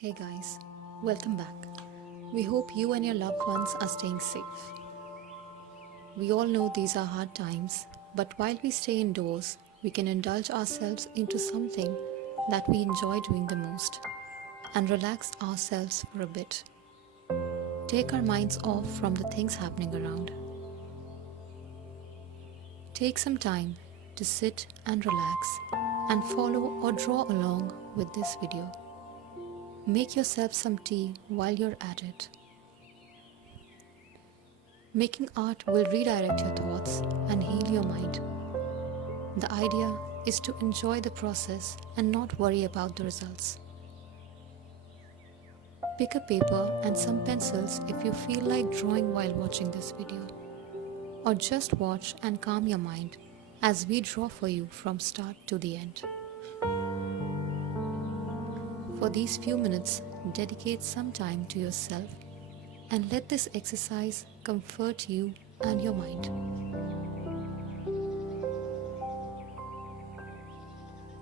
Hey guys, welcome back. We hope you and your loved ones are staying safe. We all know these are hard times, but while we stay indoors, we can indulge ourselves into something that we enjoy doing the most and relax ourselves for a bit. Take our minds off from the things happening around. Take some time to sit and relax and follow or draw along with this video. Make yourself some tea while you're at it. Making art will redirect your thoughts and heal your mind. The idea is to enjoy the process and not worry about the results. Pick a paper and some pencils if you feel like drawing while watching this video. Or just watch and calm your mind as we draw for you from start to the end. For these few minutes, dedicate some time to yourself and let this exercise comfort you and your mind.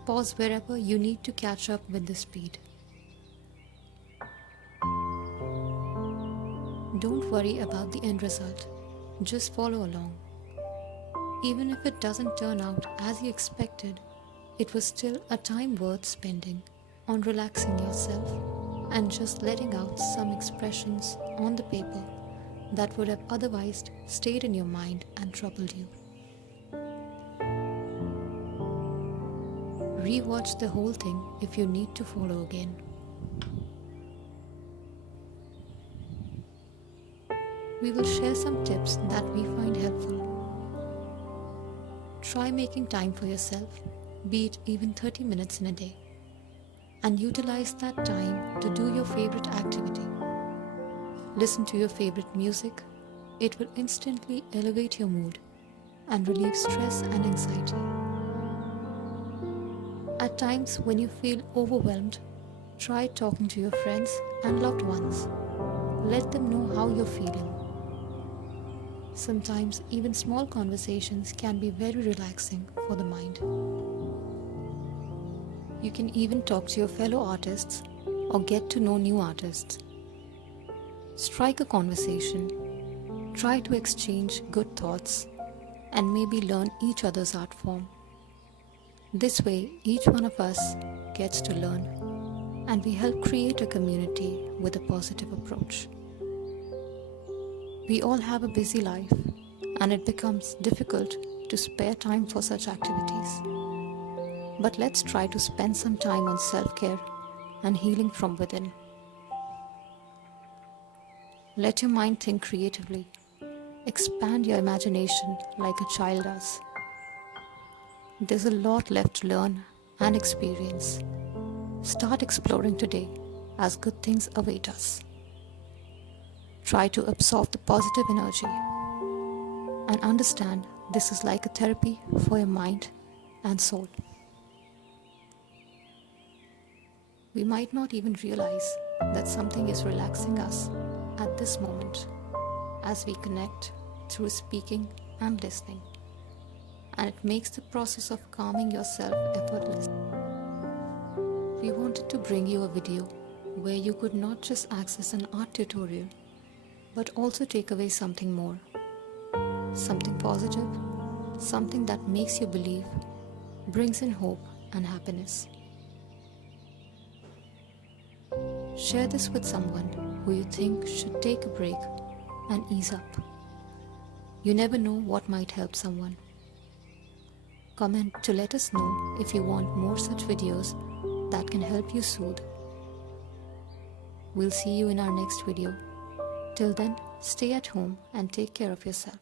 Pause wherever you need to catch up with the speed. Don't worry about the end result, just follow along. Even if it doesn't turn out as you expected, it was still a time worth spending on relaxing yourself and just letting out some expressions on the paper that would have otherwise stayed in your mind and troubled you. Rewatch the whole thing if you need to follow again. We will share some tips that we find helpful. Try making time for yourself, be it even 30 minutes in a day, and utilize that time to do your favorite activity. Listen to your favorite music. It will instantly elevate your mood and relieve stress and anxiety. At times when you feel overwhelmed, try talking to your friends and loved ones. Let them know how you're feeling. Sometimes even small conversations can be very relaxing for the mind. You can even talk to your fellow artists or get to know new artists. Strike a conversation, try to exchange good thoughts, and maybe learn each other's art form. This way, each one of us gets to learn, and we help create a community with a positive approach. We all have a busy life, and it becomes difficult to spare time for such activities. But let's try to spend some time on self-care and healing from within. Let your mind think creatively. Expand your imagination like a child does. There's a lot left to learn and experience. Start exploring today as good things await us. Try to absorb the positive energy and understand this is like a therapy for your mind and soul. We might not even realize that something is relaxing us at this moment as we connect through speaking and listening, and it makes the process of calming yourself effortless. We wanted to bring you a video where you could not just access an art tutorial but also take away something more, something positive, something that makes you believe, brings in hope and happiness. Share this with someone who you think should take a break and ease up. You never know what might help someone. Comment to let us know if you want more such videos that can help you soothe. We'll see you in our next video. Till then, stay at home and take care of yourself.